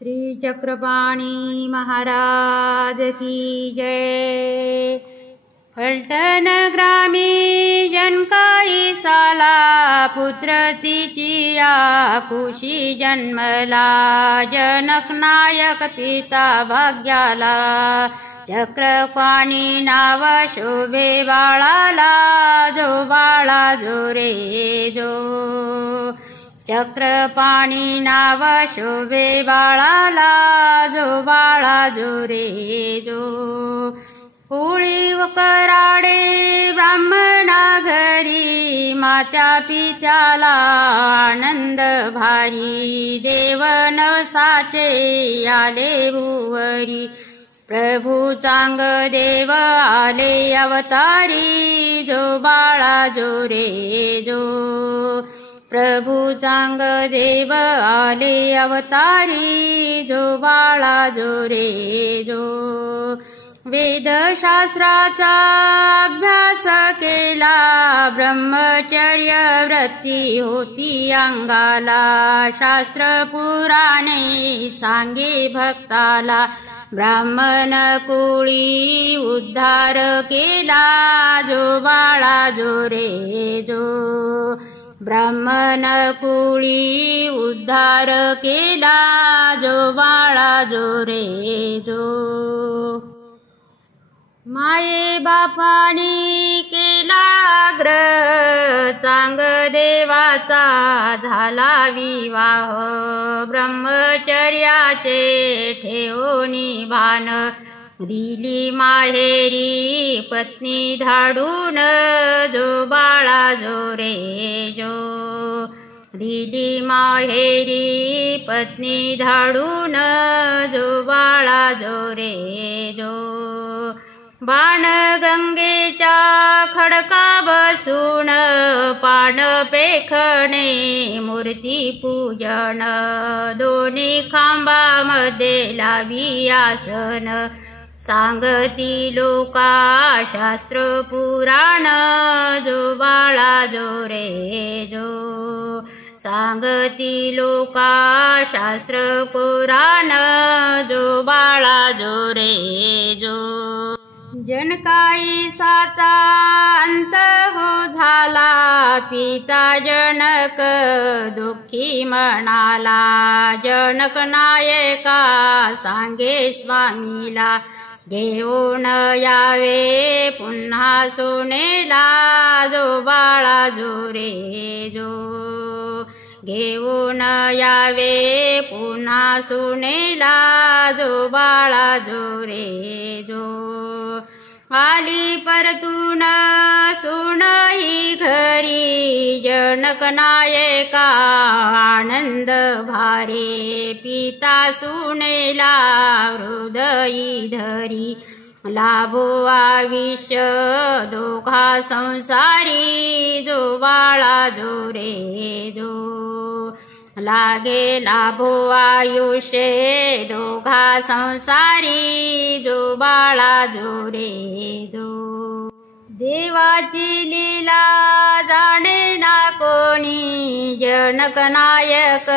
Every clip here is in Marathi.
श्री चक्रपाणी महाराज की जय। फलटण ग्रामी जनकाई साला पुत्र तिची आकुशी जन्मला। जनक नायक पिता भाग्याला चक्रपाणी नाव शोभे बाळाला। जो बाळा जो रे जो चक्रपाणी नाव शोभे बाळाला। जो बाळा जो रे जो होळी व कराडे ब्राह्मणा घरी मात्या पित्याला आनंद भारी। देव नवसाचे आले भुवरी प्रभू चांग देव आले अवतारी। जो बाळा जो रे जो प्रभू चांग देव आले अवतारी। जो बाळा जो रे जो वेदशास्त्राचा अभ्यास केला। ब्रह्मचर्य वृत्ती होती अंगाला। शास्त्र पुराणे सांगे भक्ताला। ब्राह्मण कुळी उद्धार केला। जो बाळा जो रे जो ब्राह्मण कुळी उद्धार केला। जो बाळा जो रे जो माये बापानी केला आग्रह चांग देवाचा झाला विवाह। ब्रह्मचर्याचे ठेवोनी भान दिली माहेरी पत्नी धाडून। जो बाळा जो रे जो दिली माहेरी पत्नी धाडून। जो बाळा जो रे जो बाण गंगेच्या खडका बसून पान पेखणे मूर्ती पूजन। दोन्ही खांबामध्ये लावी आसन सांगती लोका शास्त्र पुराण। जो बाळा जो रे जो सांगती लोका शास्त्र पुराण। जो बाळा जो रे जो जनकाईसाचा अंत हो झाला। पिता जनक दुःखी म्हणाला। जनक नायका सांगे स्वामीला घेऊन यावे पुन्हा सोनेला। जो बाळा जो रे जो घेऊन यावे पुन्हा सोनेला। जो बाळा जो रे जो आली परतून सून ही घरी। जनक नायका आनंद भारे पिता सुनेला हृदयी धरी। लाभो आयुष्य दोघा संसारी। जो बाळा जो रे जो लागे लाभो आयुष्य दोघा संसारी। जो बाळा जो रे जो देवाची लीला जाणे ना कोणी। जनक नायक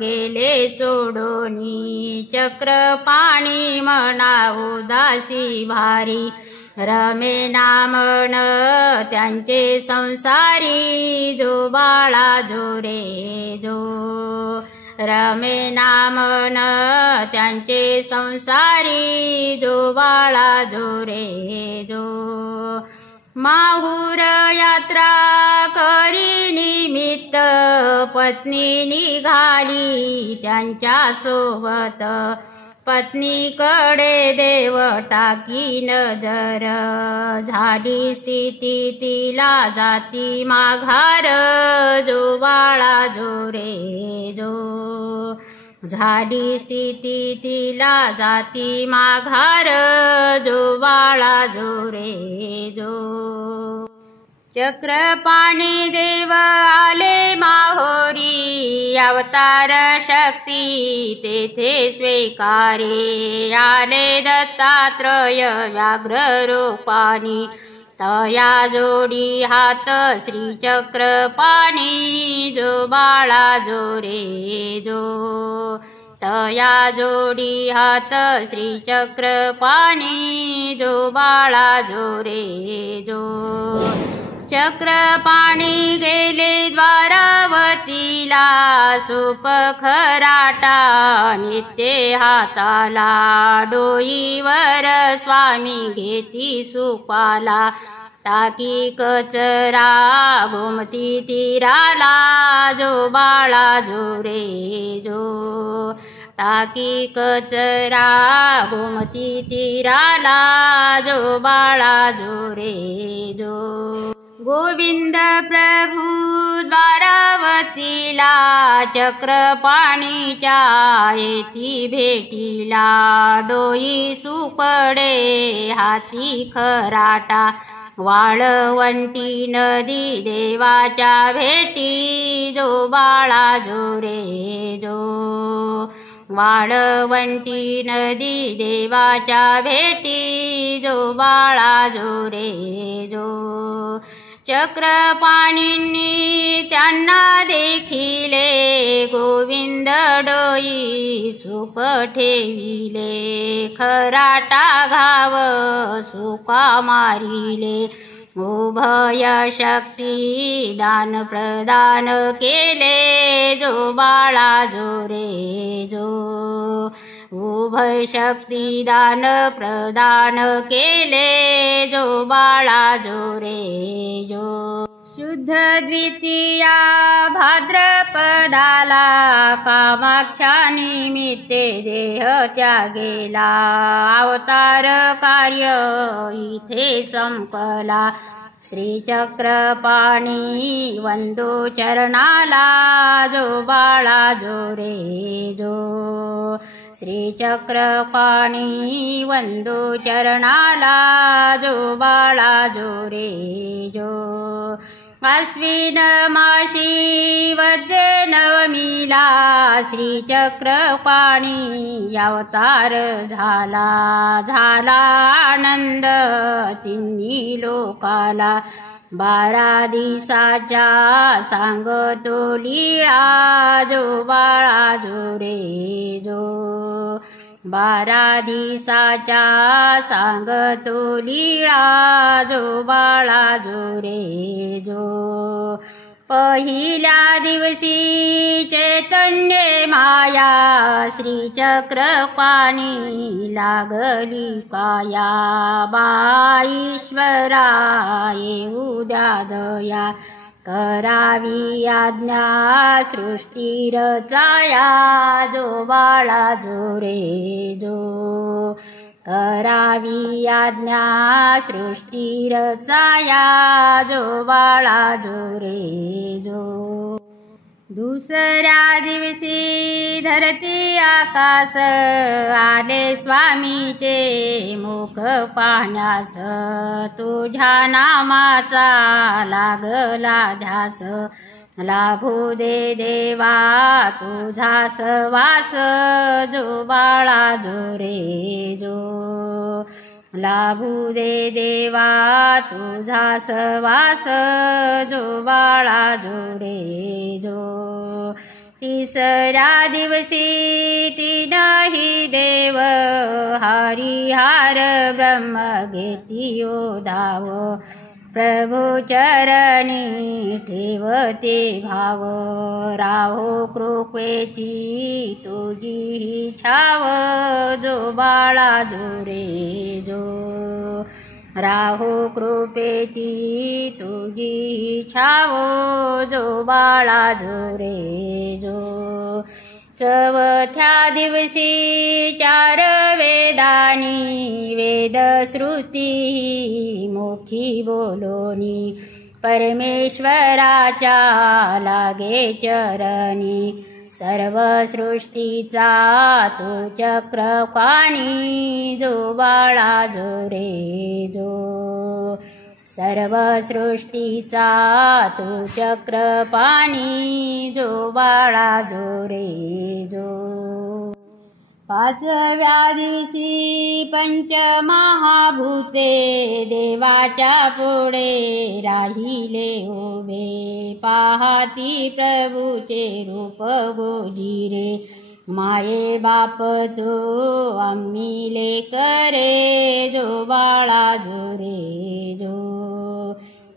गेले सोडोनी। चक्रपाणी मना उदासी भारी। रमे नामन त्यांचे संसारी। जो बाळा जो रे जो रमे नामन त्यांचे संसारी। जो बाळा जो रे जो माहुर यात्रा करी निमित्त पत्नी निघाली त्यांच्या सोबत। पत्नीकडे देव टाकी नजर झाली स्थिती तिला जाती माघार। जो बाळा जो रे जो झाली स्थिती तिला जाती माघार। जो बाळा जो रे जो चक्रपाणी देव आले माहोरी। अवतार शक्ती तेथे स्वीकारे। आले दत्तात्रय व्याघ्र रूपानी। तया जोडी हात श्रीचक्रपाणी जो बाळा जो रे जो तया जोडी हात श्रीचक्रपाणी जो बाळा जो रे जो चक्रपाणी गेले द्वारावतीला सुपखराटा नित्य हाताला डोईवर स्वामी घेती सुपाला टाकी कचरा गोमती तीराला जो बाळा जो रे जो टाकी कचरा गोमती तीराला जो बाळा जो रे जो गोविंद प्रभु द्वारावतीला चक्रपाणीच्या येती भेटीला डोई सुपडे हाती खराटा वाळवंटी नदी देवाच्या भेटी जो बाळा जो रे जो वाळवंटी नदी देवाच्या भेटी जो बाळा जो रे जो चक्रपाणींनी त्यांना देखिले गोविंद डोई सुप ठेविले खराटा घाव सुका मारिले उभय शक्ती दान प्रदान केले जो बाळा जो रे जो उभय शक्ती दान प्रदान केले जो बाळा जो रे जो शुद्ध द्वितीया भाद्रपदाला कामाख्या निमित्ते देह त्यागेला अवतार कार्य इथे संपला श्रीचक्रपाणी वंदो चरणाला जो बाळा जो रे जो श्रीचक्रपाणी वंदो चरणाला जो बाळा जो रे जो अश्विन माशी वद्य नवमीला श्रीचक्रपाणी अवतार झाला आनंद तिन्ही लोकाला 12 दिवसाच्या सांगतो लीळा जो बाळा जो रे जो 12 दिवसाच्या सांगतो लीळा जो बाळा जो रे जो पहिल्या दिवशी चैतन्य माया श्रीचक्रपाणी लागली काया बाईश्वरा येऊ द्या दया करावी आज्ञा सृष्टी रचाया जो बाळा जो रे जो करावी आज्ञा सृष्टी रचाया जो बाळा जो रे जो दुसऱ्या दिवशी धरती आकाश आले स्वामीचे मुख पाहण्यास तुझ्या नामाचा लागला ध्यास लाभू दे देवा तुझा सवास जो बाळा जो रे जो लाभू दे देवा तुझा सवास जो बाळा जो रे जो तिसऱ्या दिवशी तीनही देव हरिहार ब्रह्म घेती धाव प्रभु चरणी ठेवते भाव राहो कृपेची तुझी छाव जो बाळा जो रे जो राहो कृपेची तुझी छाव जो बाळा जो रे जो चौथ्या दिवशी 4 वेदानी वेद श्रुती मुखी बोलोनी परमेश्वराच्या लागे चरणी सर्व सृष्टीचा तो चक्रपाणी जो बाळा जो रे जो सर्व सृष्टीचा तो चक्रपाणी जो बाळा जो रे जो 5व्या दिवशी पंचमहाभूते देवाच्या पुढे राहिले उभे पाहती प्रभूचे रूप गोजिरे माये बाप तू आम्ही लेकरे जो बाळा जो रे जो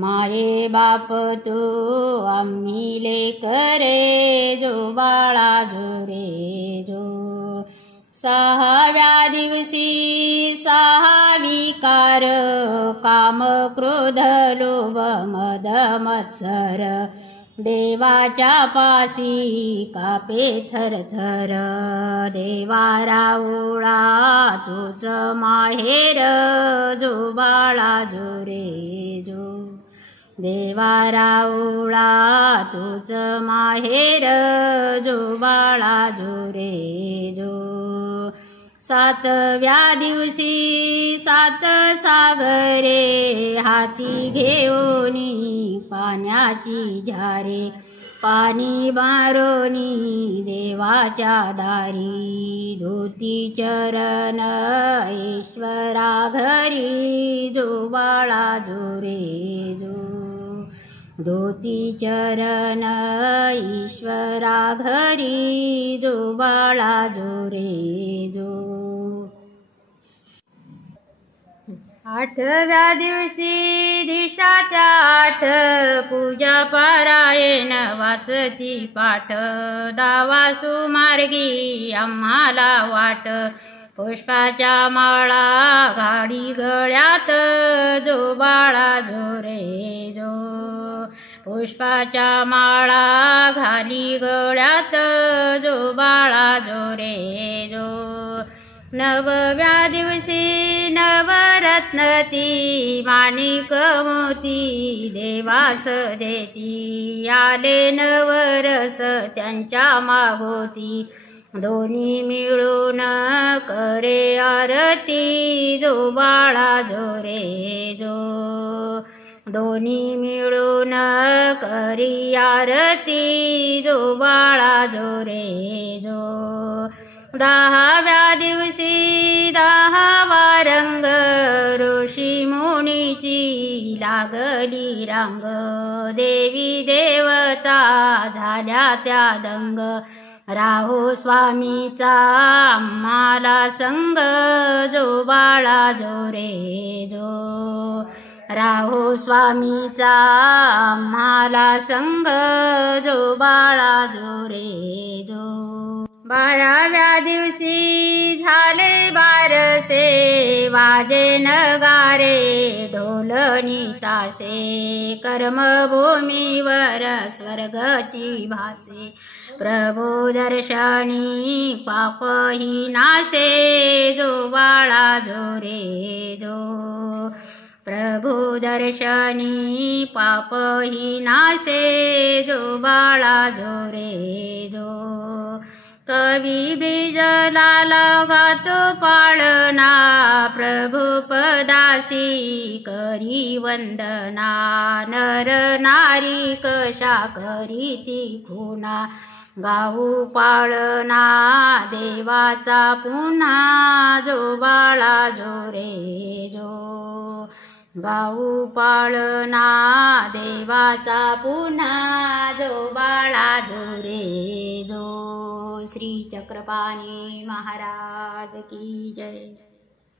माये बाप तू आम्ही लेकरे जो बाळा जो रे जो सहाव्या दिवशी सहा विकार काम क्रोध लोभ मद मत्सर देवाच्या पासी कापे थरथर देवा राऊळा तुझ माहेर जो बाळा जो रे जो देवा राऊळा तुझ माहेर जो बाळा जो रे जो सातव्या दिवशी सात सागरे हाती घेऊनी पाण्याची झारे पाणी बारोनी देवाच्या दारी धोती चरण ईश्वरा घरी जो बाळा जो रे जो धोती चरण ईश्वरा घरी जो बाळा जो रे जो आठव्या दिवशी दिशाच्या आठ पूजा पारायण वाचती पाठ दावा सुमार्गी आम्हाला वाट पुष्पाच्या माळा गाडी गळ्यात जो बाळा जो रे जो पुष्पाच्या माळा घाली गळ्यात जो बाळा जो रे जो नवव्या दिवशी नवरत्न ती माणिक मोती देवास देती आले नवरस त्यांच्या मागोती दोन्ही मिळून करे आरती जो बाळा जो रे जो दोन्ही मिळून करी आरती जो बाळा जो रे जो दहाव्या दिवशी दहावा रंग ऋषी मुनीची लागली रांग देवी देवता झाल्या त्या दंग राहो स्वामीचा आम्हाला संग जो बाळा जो रे जो राहो स्वामीचा आम्हाला संग जो बाळा जो रे जो 12व्या दिवशी झाले बारसे वाजे नगारे ढोलणी तासे कर्मभूमीवर स्वर्गाची भासे प्रभु दर्शनी पापही नासे जो बाळा जो रे जो प्रभु दर्शनी पापही नासे जो बाळा जो रे जो कवी ब्रिजला गातो पाळना प्रभु पदासी करी वंदना नर नारी कशा करीती खुना गाऊ पाळना देवाचा पुन्हा जो बाळा जो रे जो गाऊ पाळना देवाचा पुन्हा जो बाळा जो रे जो श्री चक्रपाणी महाराज की जय।